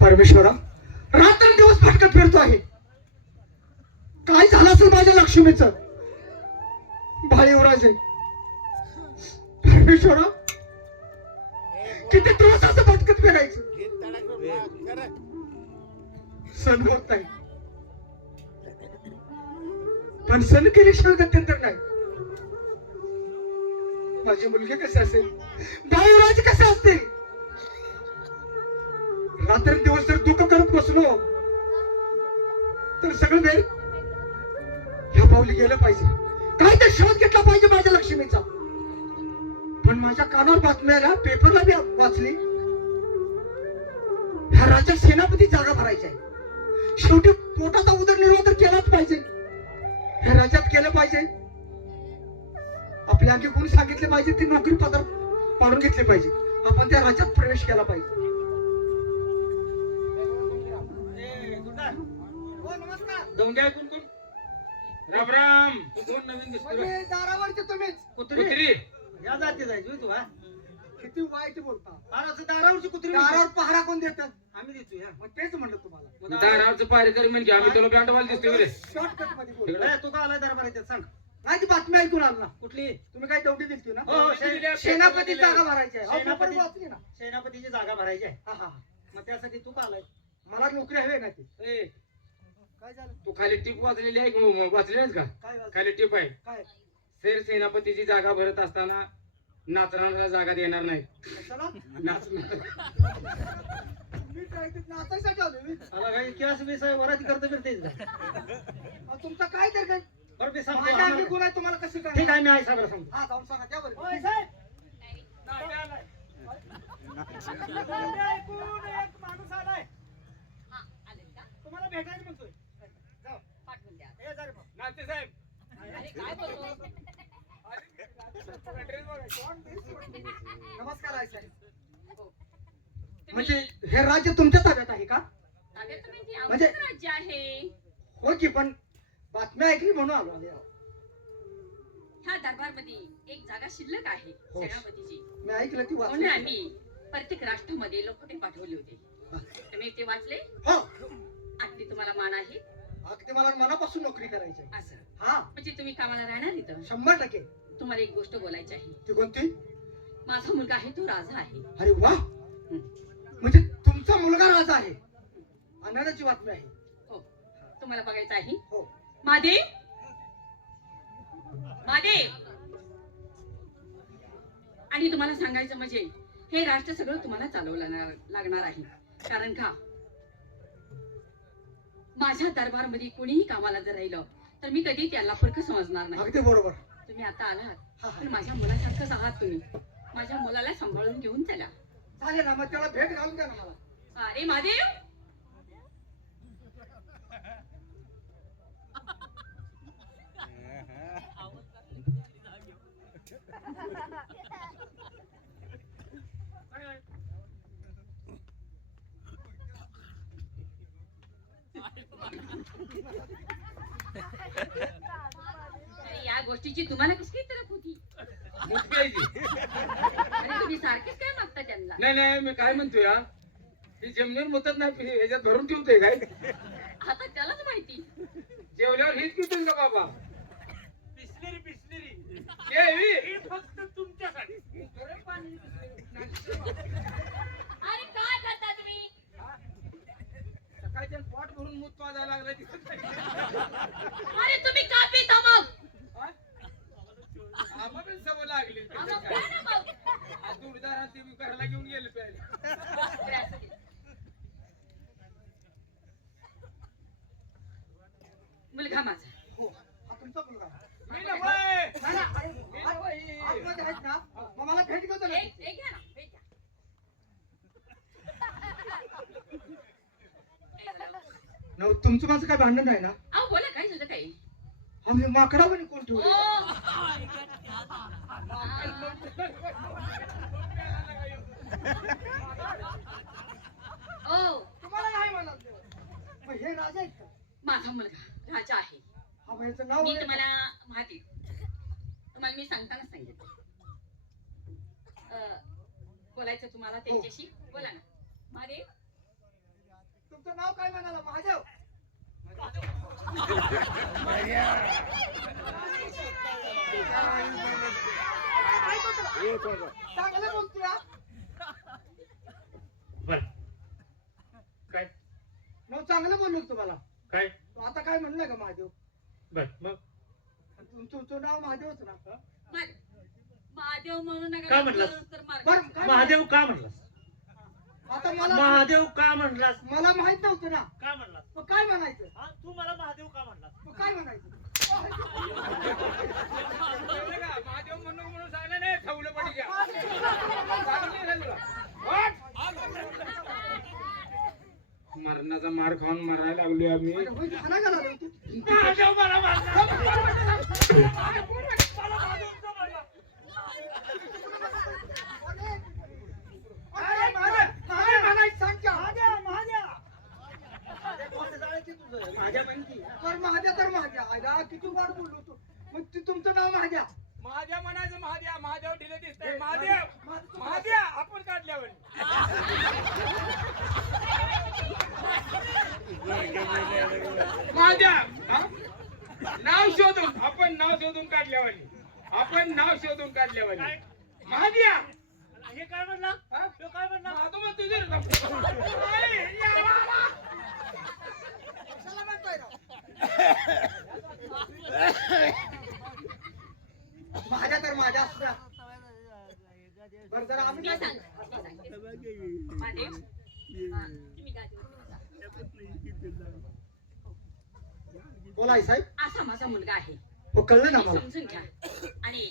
परमेश्वरा, रात्र दिवस भटकत फिरतो आहे. काय झालं असेल माझ्या लक्ष्मीचं? भाई युवराज आहे. परमेश्वरा, किती दिवस असं भटकत फिरायचं? सण होत नाही, पण सण केल्याशिवाय गत्यंतर नाही. माझी मुलगी कशी असेल? भाई युवराज कसे असतील? रात्र दिवस जर दुःख करत बसलो तर सगळं वेळ ह्या पावली गेलं पाहिजे. काय तर शोध घेतला पाहिजे माझ्या लक्ष्मीचा. पण माझ्या कानावर बातमी आल्या, पेपरला बी वाचली, ह्या राज्यात सेनापती जागा भरायच्या आहे. शेवटी पोटाचा उदरनिर्वाह तर केलाच पाहिजे. ह्या राज्यात केलं पाहिजे. आपल्या आधी कोणी सांगितले पाहिजे, ती नोकरी पदार पाडून घेतली पाहिजे. आपण त्या राज्यात प्रवेश केला पाहिजे. जाऊन द्या. कोण कोण? राम राम. कोण नवीन दिसतोय? दारावरचे तुम्हीच. कुत्री या जाती जायची तू. किती वाईट बोलता. दारावरची कुत्री दारावर पहारा कोण देतात? आम्ही देतोय. मग तेच म्हणलं तुम्हाला. दारावरचं पारेकरी म्हणजे आम्ही तुला बँडवाला दिसतोय रे. शॉर्टकट मध्ये बोल. तू का आलाय दरबार येतात सांग. नाही ती बातमी ऐकून आला ना. कुठली? तुम्ही काय तेवढी दिसती ना? हो, सेनापती जागा भरायची आहे. सेनापती- वाचली ना. सेनापतीची जागा भरायची आहे. हा हा. मग त्यासाठी तू का आलाय? मला नोकरी हवी ना ती. ए, काय झालं? तू खाली टीप वाचलेली आहे वाचली नाहीस का? काय वाचलं? खाली टीप आहे. काय? शेर सेनापतीची जागा भरत असताना नाचणाऱ्याला जागा देणार नाही. कशाला? नाचणार मी काय ते नाचायसाठी आलोय मी. आला काय केस बिस आहे वराती करत फिरतेस का? अहो, तुमचं काय तर काय? बरं मी सांगतो माझ्या आधी आम्हाला- गुण आहे, तुम्हाला कसं काय? ठीक आहे मी आहे सागर सांगतो. हा जाऊन सांगा त्या बरं. होय साहेब. ऐकून एक माणूस आलाय. तुम्हाला भेटायचं म्हणतोय. जाऊ. ए, जा रे भाऊ. नाते साहेब नमस्कार आहे साहेब. म्हणजे हे राज्य तुमच्या ताब्यात आहे का? म्हणजे- राज्य आहे. हो की, पण बातम्या ऐकली म्हणून आलो आम्ही. ह्या दरबारमध्ये एक जागा शिल्लक आहे हो. सेनापतीची. मी ऐकलं ती म्हणून वाचली. आम्ही प्रत्येक राष्ट्रामध्ये लोखंडे पाठवले होते. तुम्ही ते वाचले? हो. अगदी तुम्हाला मान आहे अगदी मला मनापासून नोकरी करायची आहे. असं. हा, म्हणजे तुम्ही कामाला राहणार इथं. 100%. तुम्हाला एक गोष्ट बोलायची आहे. ती कोणती? माझा मुलगा आहे तो राजा आहे. अरे वा, म्हणजे तुमचा मुलगा राजा आहे. आनंदाची बातमी आहे. हो. तुम्हाला बघायचं आहे. हो. महादेव, महादेव. आणि तुम्हाला सांगायचं म्हणजे हे राष्ट्र सगळं तुम्हाला चालवलं लागणार आहे. कारण का, माझ्या दरबारमध्ये कोणीही कामाला जर राहिलं तर मी कधी त्याला फरक समजणार नाही. अगदी बरोबर. तुम्ही आता आलात हा, हा. पण माझ्या मुलासारखंच आहात तुम्ही. माझ्या मुलाला सांभाळून घेऊन चला. चालेल ना, मग त्याला भेट घालून द्या ना मला. अरे महादेव. अरे या गोष्टीची तुम्हाला कशी काय तरफ होती? मूत प्यायची. अरे तुम्ही सारखेच काय मागता त्यांना? नाही नाही मी काय म्हणतोय हा, ही जमिनीवर मुतत नाही, ह्याच्यात भरून ठेवतोय काय? आता त्यालाच माहिती. जेवल्यावर हेच पितोय का बाबा? बिस्लेरी बिस्लेरी. केवी. हे फक्त तुमच्यासाठी. अरे काय करता तुम्ही? सकाळच्या पोट भरून मूत पाजायला लागला दिसत नाही. अरे तुम्ही का पिता मग? हा? आम्हाला पण सवय लागली. मग प्या ना मग. आज जोडीदारात ते घराला घेऊन गेले प्यायला. बरं, असू दे. मुलगा माझा. हो, हा तुमचा मुलगा. मी ना वय. नाही, नाही, आतमध्ये आहेत ना, मग मला भेट घेऊ द्या. एक घ्या ना, एक घ्या. काय झालं? न, तुमचं माझं काय भांडण आहे ना? अहो बोला, काय झालं काय? आम्ही माकडा पण कोण ओ, ठेवले? ओ, तुम्हाला नाही म्हणत. मग हे राजा आहेत का? माझा मुलगा राजा आहे. हा, मग याचं नाव मी आहे? तुम्हाला माहिती तुम्हाला मी सांगताना सांगितलं बोलायचं तुम्हाला त्यांच्याशी बोला ना. महादेव तुमचं नाव काय म्हणाला? महादेव. चांगलं बोलतोय हा. बर काय मग चांगलं बोललो तुम्हाला. काय आता काय म्हणलं का महादेव? बर मग तुमचं नाव महादेवच ना? महादेव म्हणू नका. काय म्हणलास? तर मार. बरं, काय महादेव का म्हणलास? आता मला महादेव का म्हणलास? मला माहित नव्हतं ना. काय म्हणलास? मग काय म्हणायचं? हा तू मला महादेव का म्हणलास? मग काय म्हणायचं? महादेव म्हणून म्हणून सांगलं नाही ठेवलं पडी घ्या. मरणाचा मार खाऊन मरायला लागलोय आम्ही. म्हणजे होय, खाना घाला रे तू. महादेव मला मारला. अरे, काय म्हणायचं सांग की. माझ्या बहिणी तर महाद्या तर महाद्या. आयला किती वाट बोललो तू. मग तुमचं नाव महाद्या. महादेव म्हणायचं महादेव. महादेव ढिले दिसतंय. महादेव महादेव आपण काढल्यावर महादेव हा? नाव शोधून आपण नाव शोधून काढल्यावानी. आपण नाव शोधून काढल्यावानी. महादेव हे काय म्हणला? हा? तो काय म्हणला? महादेव मग तुझे महाद्या तर माझ्या असू द्या. बरं जरा आम्ही मी काय सांगते. महादेव हा, तुम्ही गादीवर बसा. बोला आई साहेब. असा माझा मुलगा आहे. हो कळलं ना मला. समजून घ्या. आणि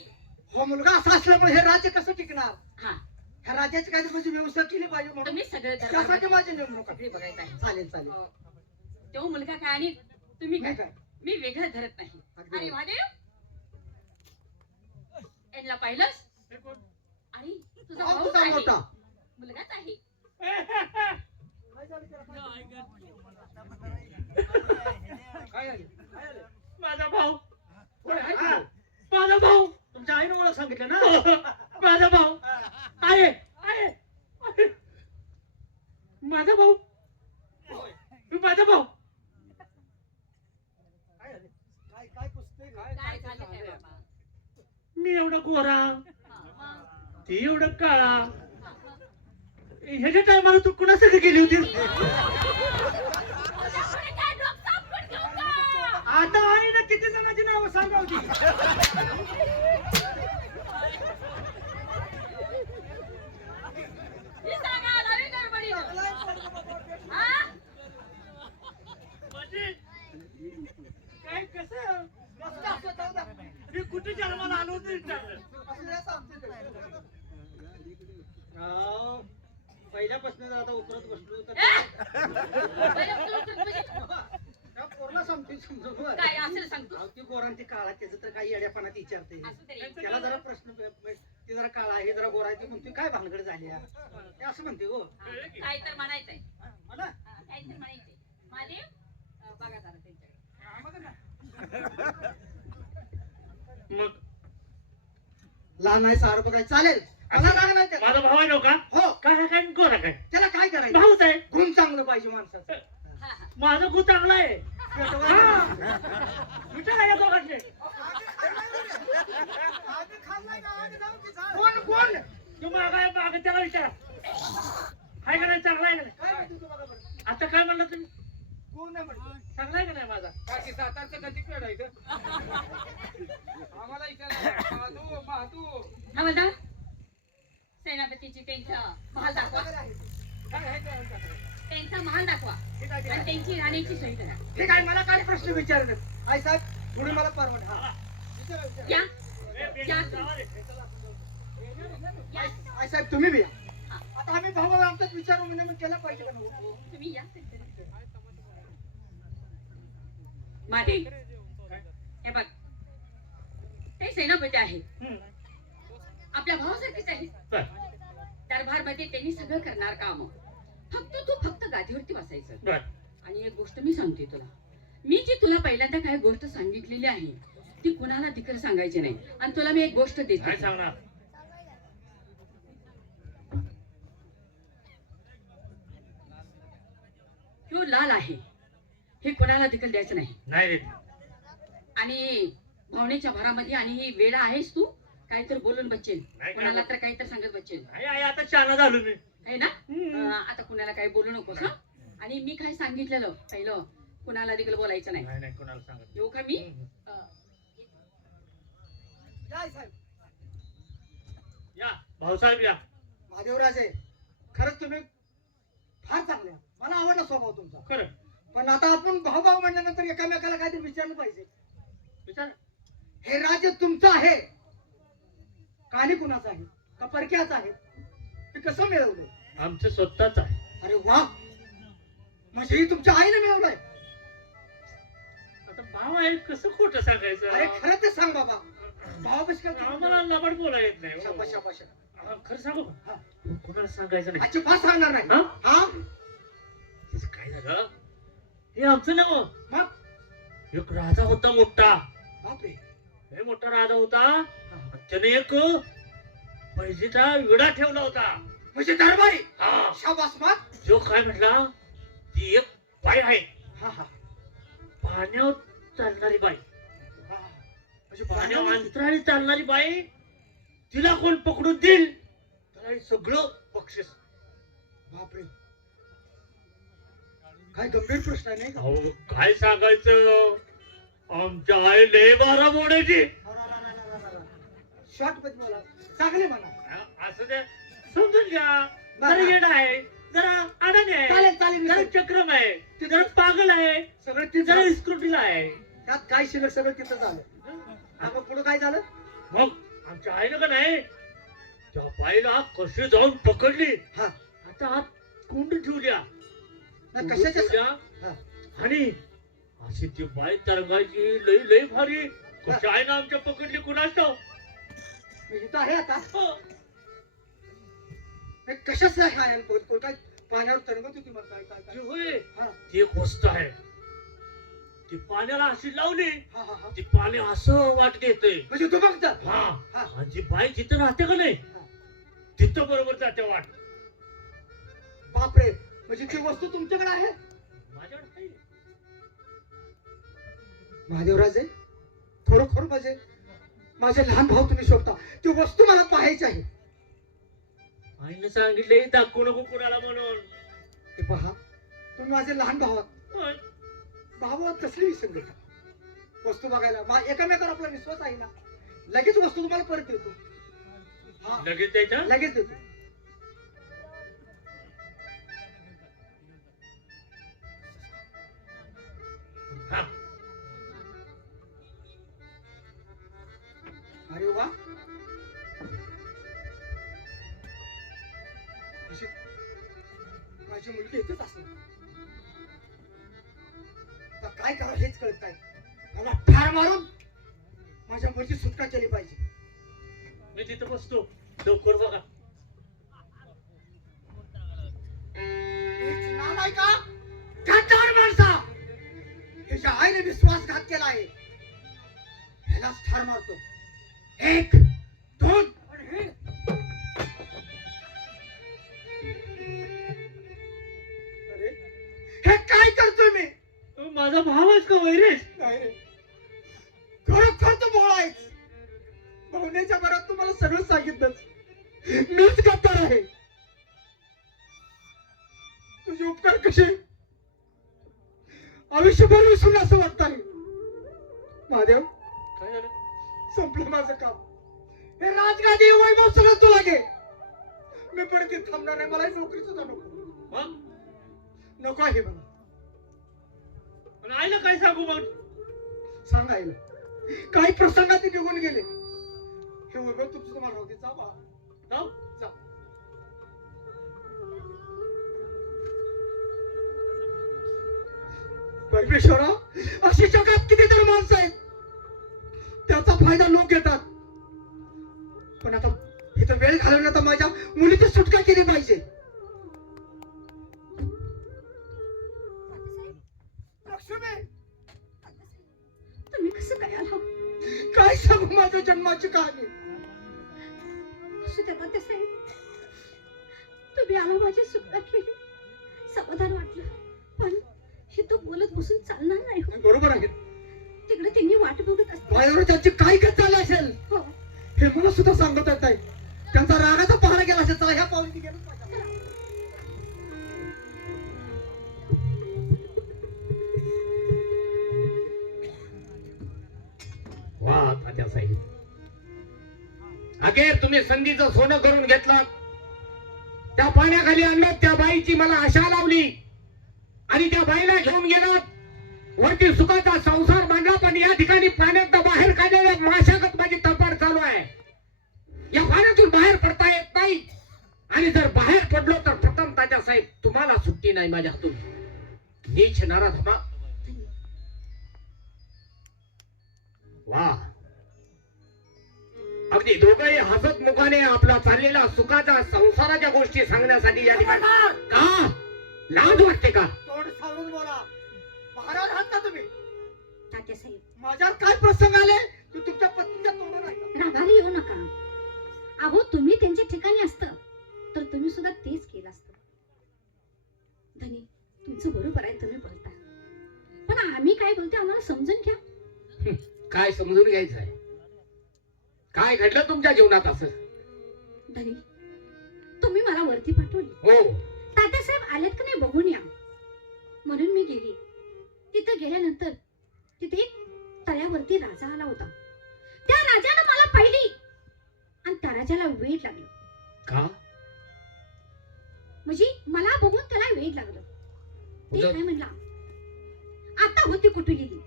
हो मुलगा असा असल्यामुळे हे राज्य कसं टिकणार? हा ह्या राज्याची काही म्हणजे व्यवस्था केली पाहिजे म्हणून तुम्ही सगळे त्यासाठी माझी नेमणूक आहे. सगळे बघायचं आहे. चालेल चालेल. हो. तो मुलगा काय आणि तुम्ही मी काय काय? मी वेगळं धरत नाही. अगदी अरे बरोबर. महादेव यांना पाहिलंस? आणि तुझा हा, भाऊच तुझा आहे. मोठा. मुलगाच आहे. काय झालं? माझा भाऊ. कोण आहे हा, तू? माझा भाऊ. तुमच्या आईने ओळख सांगितलं ना? माझा भाऊ आहे. आहे. माझा भाऊ. माझा भाऊ. काय झालं? काय पुसतंय काय? काय झालं काय बाबा? मी एवढा गोरा, हा, मग. ती एवढं काळा. हा, मग. ह्याच्या टायमाला तू कुणासाठी गेली होती? तुझ्याकडे काय डोक सापडून घेऊ का? आता आईनं किती जणांची नावं सांगावती? मी सांगा आला रे गडबडीनं. हा? काय कसं? असं असं जाऊ द्या. मी कुठे जन्माला आलो होतो विचारलं. असं नाही सांगते ते. पहिल्यापासून आता उतरत बसलो बरं, तू म्हणजे त्या पोरला सांगते समजून बरं. काय असेल सांगतो. ती गोरा ती काळा त्याचं तर काही येड्यापणात विचारते. असं तरी. त्याला जरा प्रश्न ते जरा काळा आहे जरा गोरा आहे ती म्हणते काय भानगड झाली आहे? ते असं म्हणते हो. हा, काय तर म्हणायचंय. मला हा, काय तर म्हणायचंय. महादेव बघा जरा त्यांच्याकडे. मग लहान आहे सारं बघाय चालेल. मला राग नाही त्याला. माझा भाऊ आहे नव्हता. हो काय काय गोरा काय त्याला काय करायचं? भाऊच आहे. गुण चांगलं पाहिजे माणसाचं. हा, हा. माझा गु चांगला आहे. पेटवायला. विचार आहे या दोघांचे. कोण कोण तू मागे त्याला विचार. हाय का नाही? चांगला आहे का नाही? काय म्हणते तू बघा बरं. आता काय म्हणलं तुम्ही? कोण नाही म्हणतो. चांगला आहे का नाही माझा? बाकी सातारचं कधी फेडायचं आम्हाला विचारायचं. महादू महादू हा म्हणता सेनापतीची त्यांचा महाल दाखवा. काय आहे? काय आहे ते आमच्याकडे? त्यांचा महाल दाखवा ठीक आहे, ठीक आणि आहे. त्यांची राहण्याची सोय करा. ठीक आहे मला काय प्रश्न विचारतात आई साहेब पुढे मला परवड हा विचारा, विचारा. या या या. आई साहेब तुम्ही बी या. हा, आता आम्ही भाऊ आमचाच विचार विनिमय केला पाहिजे का नको? तुम्ही या. महादेव हे बघ ते सेनापती आहे. आपल्या भावासारखेच आहे. दरबारमध्ये त्यांनी सगळं करणार काम. फक्त गादीवरती बसायचं. बर. आणि एक गोष्ट मी सांगते तुला. मी जी तुला पहिल्यांदा काही गोष्ट सांगितलेली आहे ती कुणाला तिकडे सांगायची नाही. आणि तुला मी एक गोष्ट काय देते. सांगणार? ह्यो लाल आहे, हे कुणाला तिकडे द्यायचं नाही. नाही रे. आणि भावनेच्या भरामध्ये आणि ही वेळा आहेस तू, काहीतरी बोलून बच्चेल, नाही काय कुणाला तर काहीतरी सांगत बच्चेल, नाही आई, आता शहाणा झालो मी. आहे ना? आता कुणाला काही बोलू नकोस. हं? आणि मी काय सांगितलेलं पहिलं, कुणाला देखील बोलायचं नाही. नाही नाही कोणाला सांगत. येऊ का मी? या साहेब. या भाऊसाहेब या. महादेवराजे, खरंच तुम्ही फार चांगले आहात. मला आवडला स्वभाव तुमचा. खरं पण आता आपण भाऊ म्हणल्यानंतर एकामेकाला काहीतरी विचारलं पाहिजे. विचार. हे राज्य तुमचं आहे का आणि कुणाचं आहे का परक्याचं आहे? ते कसं मिळवलं? आमचं स्वतःच आहे. अरे वा, म्हणजे ही तुमच्या आईने मिळवलंय. आता भाव आहे, कसं खोटं सांगायचं? अरे खरं ते सांग बाबा. भाऊ आम्हाला लबाड बोला येत नाही हो. शाबास, शाबास. खरं सांगू का? हा. कोणाला सांगायचं नाही. अजिबात सांगणार नाही. हा? हा त्याचं काय झालं? हे आमचं नाव. मग एक राजा होता मोठा. बापरे. हे मोठा राजा होता. त्याने एक पैजेचा विडा ठेवला होता. म्हणजे दरबारी. हा. शाबास. मग जो काय म्हटला, ती एक बाई आहे, हा हा पाण्यावर चालणारी बाई. हा. म्हणजे पाण्यावर पाण्यावर- अंतराळी चालणारी बाई. तिला कोण पकडून देईल त्याला हे सगळं बक्षीस. बापरे, काय गंभीर प्रश्न आहे नाही का? अहो काय सांगायचं, आमच्या आई लय बारा मोडायची. शॉर्ट मध्ये बोला, चांगले म्हणा. असं द्या, समजून घ्या. जरा बरं. येडा आहे, जरा अडाणी आहे, चालेल चालेल. जरा मी चक्रम आहे, जरा पागल आहे, सगळं जरा तिथं इस्क्रुटीला आहे. त्यात काय शिल्लक सगळं तिथं झालं. आता पुढे काय झालं? मग आमच्या आईनं का नाही त्या बाईला कशी जाऊन पकडली. हा. आता आत कुंड ठेवल्या. ना कुंड कशाच्या ठेवल्या. हा. आणि अशी ती बाई तरंगायची, लई लई भारी. कशी आईनं आमच्या पकडली कुणाच ठाऊक. इथं आहे आता. हो. हे कशाच नाही आहे काय पाण्यावर तरंगत होती मग काय काय ती काय? होय, हा ती एक वस्तू आहे. ती पाण्याला अशी लावली, हा हा हा. ती पाणी असं वाट घेते. म्हणजे तू बघत हा. हा. आणि जी बाई जिथं राहते का नाही, हा. तिथं बरोबर जाते वाट. बापरे, म्हणजे ती वस्तू तुमच्याकडे आहे? माझ्याकडे काही नाही. महादेवराजे, खरोखर म्हणजे माझे लहान भाऊ तुम्ही शोधता. ती वस्तू मला पाहायची आहे. आईनं सांगितलंय दाखवू नको कुणाला म्हणून. हे पहा, तुम्ही माझे लहान भाऊ आहात. पण भावात कसली विसंगती. वस्तू बघायला एकामेकावर आपला विश्वास आहे ना. लगेच वस्तू तुम्हाला परत देतो. हा, लगेच द्यायचं. लगेच देतो. हा. अरे वा, माझी मुलगी इथेच असेल. आता काय करावं हेच कळत नाही. मला ठार मारून माझ्या मुलीची सुटका केली पाहिजे. मी तिथं बसतो, लवकर बघा. हेच नालायक का? गद्दार माणसा, ह्याच्या आईने विश्वासघात केला आहे. ह्यालाच ठार मारतो. 1 2 आणि हे. अरे, हे काय करतोय मी? माझा भावच का वैरेश? नाही रे, खरोखर तू भोळा आहेस. भावनेच्या भरात तुम्हाला सगळं सांगितलंच. मीच गद्दार आहे. तुझे उपकार कसे आयुष्यभर विसरून असं वाटतं. महादेव, काय झालं? संपलं माझं काम. हे राजगादी वैभव सगळं तुला घे. मी परत इथे थांबणार नाही. मला नोकरी सुद्धा नको. मग नको आहे मला. पण आईला काय सांगू मग? सांगायला काही प्रसंगात ते निघून गेले. हे वैभव तुमचं तुम्हाला राहू दे. जा बा. जाऊ? जा. परमेश्वरा, अशी जगात कितीतरी माणसं आहेत. त्याचा फायदा लोक घेतात. पण आता इथं वेळ घालवण्यात माझ्या मुलीची सुटका केली पाहिजे. लक्ष्मी, तुम्ही कसं काय आला? काय सांगू माझ्या जन्माची कहाणी. असू द्या तात्यासाहेब, तुम्ही आला, माझी सुटका केली, समाधान वाटलं. पण हे तो बोलत बसून चालणार नाही हो. बरोबर आहे. तिकडे त्यांनी वाट बघत असते. माझ्यावर त्यांची काय गत झाली असेल हो, हे मला सुद्धा सांगत येत नाही. त्यांचा रागाचा पहारा गेला असेल. चला ह्या पाऊलची गेलं पाहिजे. वा तात्यासाहेब, अखेर तुम्ही संधीचं सोनं करून घेतलं. त्या पाण्याखाली आणलं, त्या बाईची मला आशा लावली आणि त्या बाईला घेऊन गेलं. वरती सुखाचा संसार मांडला, पण या ठिकाणी पाण्यात बाहेर काढलेल्या माशागत माझी तडफड चालू आहे. या पाण्यातून बाहेर पडता येत नाही आणि जर बाहेर पडलो तर प्रथम तात्यासाहेब तुम्हाला सुट्टी नाही माझ्या हातून. नीच नराधमा. वा, अगदी दोघंही हसत मुखाने आपला चाललेला सुखाचा संसाराच्या गोष्टी सांगण्यासाठी या ठिकाणी. का लाज वाटते का? तोंड सावरून बोला. महाराज आहात का तुम्ही? तात्यासाहेब, माझ्यावर काय प्रसंग आले तू तुमच्या पत्नीच्या तोंडावर आहे. रागाला येऊ नका. अहो, तुम्ही त्यांच्या ठिकाणी असत तर तुम्ही सुद्धा तेच केलं असतं. धनी, तुमचं बरोबर आहे, तुम्ही बोलता, पण आम्ही काय बोलते आम्हाला समजून घ्या. काय समजून घ्यायचं आहे? काय घडलं तुमच्या जीवनात असं? धनी, तुम्ही मला वरती पाठवली. हो, तात्यासाहेब आलेत का नाही बघून या म्हणून मी गेली. तिथं गेल्यानंतर तिथे एक तळ्यावरती राजा आला होता. त्या राजानं मला पाहिली आणि त्या राजाला वेड लागलं. का? म्हणजे मला बघून त्याला वेड लागलं. ते तुझं- काय म्हणला, आता होती कुठे गेली,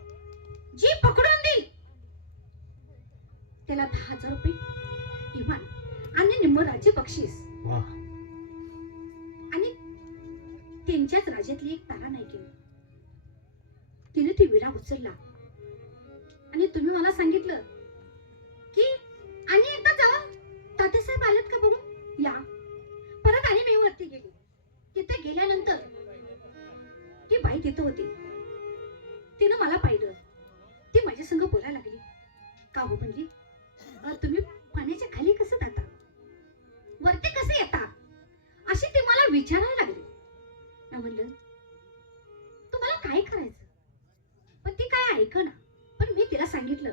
जी पकडून देईल त्याला 10,000 रुपये इमान आणि निम्म राज्य बक्षीस. वा, आणि त्यांच्याच राज्यातली एक तारा नाही केली. तिने ती विडा उचलला आणि तुम्ही मला सांगितलं की आणि एकदा जावा, तात्यासाहेब आलेत का बघून या. परत आणि मी वरती गेली. तिथे गेल्यानंतर ती बाई तिथं होती. तिनं मला पाहिलं. ती माझ्या संग बोलायला लागली. का हो म्हणली, तुम्ही पाण्याच्या खाली कसं जाता, वरती कसं येता, अशी ती मला विचारायला लागली. मी म्हणलं, तुम्हाला काय करायचं, पण ती काय ऐकना. पण मी तिला सांगितलं,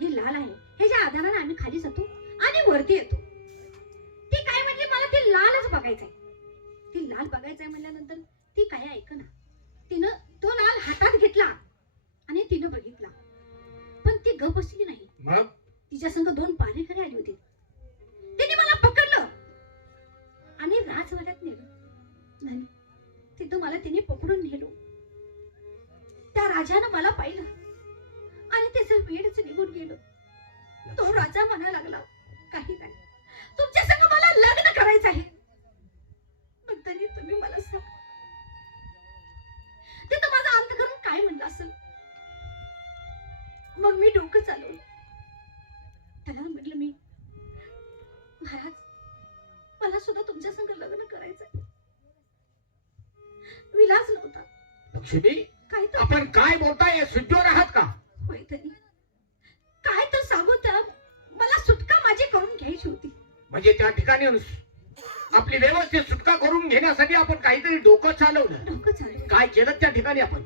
हे लाल आहे, ह्याच्या आधाराने आम्ही खाली जातो आणि वरती येतो. ती काय म्हणली, मला ते लालच बघायचंय. ती लाल बघायचंय म्हणल्यानंतर ती काय ऐकना. तिनं तो लाल हातात घेतला आणि तिनं बघितला, पण ती गप बसली नाही. मग तिच्या संग 2 पारेकरी आली होती. तिने मला पकडलं आणि राजवाड्यात नेलं. नाही, तिथं मला तिने पकडून नेलो. त्या राजानं मला पाहिलं आणि त्याचं वेडच निघून गेलं. तो राजा म्हणायला लागला, काही नाही, तुमच्या संग मला लग्न करायचं आहे. मग तरी तुम्ही मला सांगा, तिथं माझा अंत करून काय म्हणलं असेल. मग मी डोकं चालवलं. त्याला म्हटलं, मी महाराज, मला सुद्धा तुमच्या संग लग्न करायचंय. विलास नव्हता. लक्ष्मी, काय तर आपण काय बोलताय? शुद्धीवर आहात का? होय तरी काय तर सांगू, त्या मला सुटका माझी करून घ्यायची होती. म्हणजे त्या ठिकाणी आपली व्यवस्थित सुटका करून घेण्यासाठी आपण काहीतरी डोकं चालवलं. डोकं चालवलं. काय केलं त्या ठिकाणी आपण?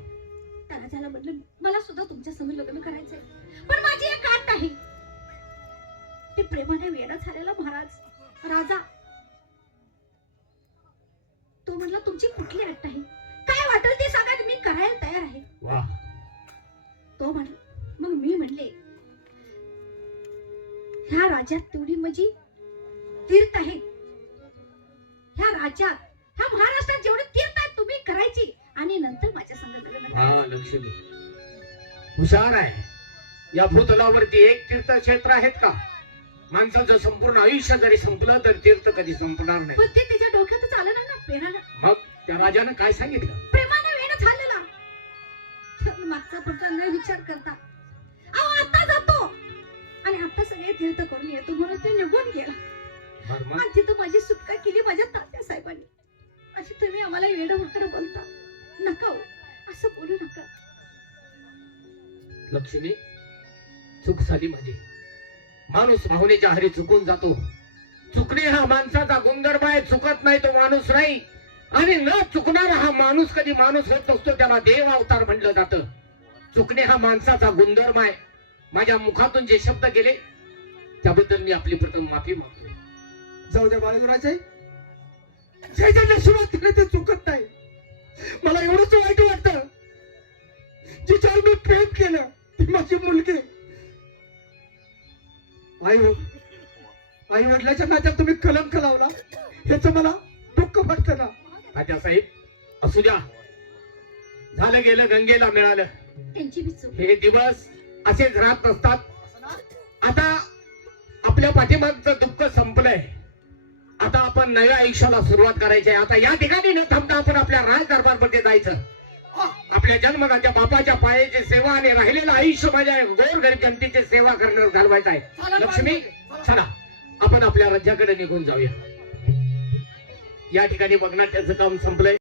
त्या राजाला म्हटलं, मला सुद्धा तुमच्या संग लग्न करायचंय, पण माझी एक अट आहे. ते प्रेमाने वेडा झालेला महाराज राजा, तो म्हणला, तुमची कुठली अट आहे, काय वाटेल ते सांगा, मी करायला तयार आहे. वा, तो म्हणला. मग मी म्हणले, ह्या राज्यात तेवढी माझी तीर्थ आहेत, ह्या राज्यात, ह्या महाराष्ट्रात जेवढे तीर्थ आहेत तुम्ही करायची आणि नंतर माझ्या संग लग्न करायचं. हा, लक्ष्मी हुशार आहे. या भूतलावरती एक तीर्थक्षेत्र आहेत का? माणसाचं संपूर्ण आयुष्य जरी संपलं तर तीर्थ कधी संपणार नाही. पण ते त्याच्या डोक्यातच आलं नाही ना, प्रेमानं मग त्या राजानं काय सांगितलं? प्रेमाने वेळ झालेला, मागचा पुढचा न विचार करता, अहो आता जातो आणि आता सगळे तीर्थ करून येतो म्हणून ते निघून गेला. बरं, मग? आणि तिथं माझी सुटका केली माझ्या तात्या साहेबांनी. अशी तुम्ही आम्हाला वेडं वाकडं बोलता, नका हो, असं बोलू नका. लक्ष्मी, चूक झाली माझी. माणूस भावनेच्या आहारी चुकून जातो. चुकणे हा माणसाचा गुणधर्म आहे. चुकत नाही तो माणूस नाही. आणि न चुकणारा हा माणूस कधी माणूस होत नसतो. त्याला देव अवतार म्हटलं जातं. चुकणे हा माणसाचा गुणधर्म आहे. माझ्या मुखातून जे शब्द गेले त्याबद्दल मी आपली प्रथम माफी मागतो. जाऊ द्या बाळगुराचे, जे जे नशिबात केलं ते चुकत नाही. मला एवढंच वाईट वाटतं, जिच्यावर मी प्रेम केलं ती माझी मुलगी. आई वडिलाच्या नात्यात तुम्ही कलंक लावला, ह्याचं मला दुःख वाटतं ना. तात्यासाहेब असू द्या, झालं गेलं गंगेला मिळालं. त्यांची बी चूक. हे दिवस असेच राहत नसतात. असं ना? आता आपल्या पाठीमागचं दुःख संपलंय. आता आपण नव्या आयुष्याला सुरुवात करायची आहे. आता या ठिकाणी न थांबता आपण आपल्या राज दरबारमध्ये जायचं. आपल्या जन्मदात्या बापाच्या पायाची सेवा आणि राहिलेलं आयुष्य माझ्या गोरगरीब जनतेची सेवा करण्यावर घालवायचं आहे. लक्ष्मी, चला आपण आपल्या राज्याकडे निघून जाऊया. या ठिकाणी बघणार त्याचं काम संपलंय.